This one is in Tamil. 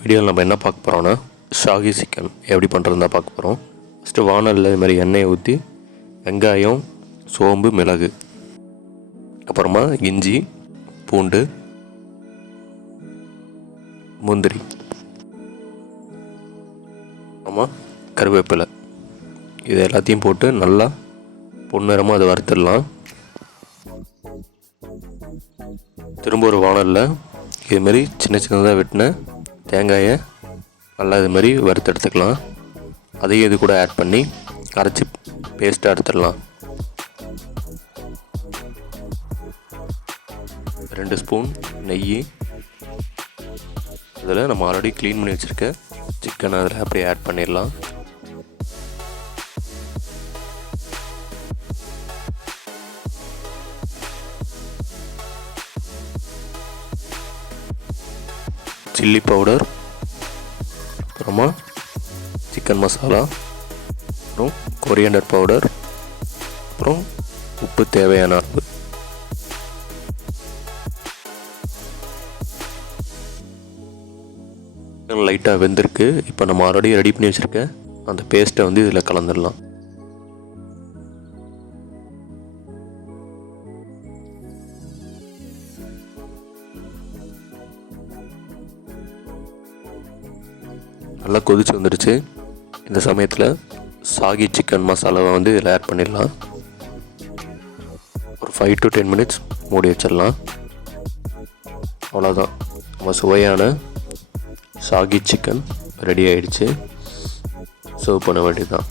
வீடியோவில் நம்ம என்ன பார்க்க போகிறோன்னா ஷாகி சிக்கன் எப்படி பண்ணுறதுன்னு தான் பார்க்க போகிறோம். ஃபஸ்ட்டு வானலில் இது மாதிரி எண்ணெயை ஊற்றி வெங்காயம், சோம்பு, மிளகு, அப்புறமா இஞ்சி, பூண்டு, முந்திரி, ஆமாம் கருவேப்பிலை, இது எல்லாத்தையும் போட்டு நல்லா பொன்னிறமாக அதை வறுத்துடலாம். திரும்ப ஒரு வானலில் இதுமாரி சின்ன சின்னதாக வெட்டின தேங்காயை நல்லா இதுமாரி வறுத்து எடுத்துக்கலாம். அதையும் இது கூட ஆட் பண்ணி அரைச்சி பேஸ்ட்டாக எடுத்துடலாம். 2 ஸ்பூன் நெய், அதில் நம்ம ஆல்ரெடி க்ளீன் பண்ணி வச்சுருக்க சிக்கனை அதில் அப்படியே ஆட் பண்ணிடலாம். சில்லி பவுடர், அப்புறமா சிக்கன் மசாலா, அப்புறம் கொரியாண்டர் பவுடர், அப்புறம் உப்பு தேவையான அளவு. லைட்டாக வெந்திருக்கு. இப்போ நம்ம ஆல்ரெடி ரெடி பண்ணி வச்சுருக்க அந்த பேஸ்ட்டை வந்து இதில் கலந்துடலாம். நல்லா கொதிச்சு வந்துடுச்சு. இந்த சமயத்தில் ஷாகி சிக்கன் மசாலாவை வந்து இதில் ஆட் பண்ணிடலாம். ஒரு 5 to 10 மினிட்ஸ் மூடி வச்சிடலாம். அவ்வளோதான், நம்ம சுவையான ஷாகி சிக்கன் ரெடி ஆகிடுச்சு. சர்வ் பண்ண வேண்டியது தான்.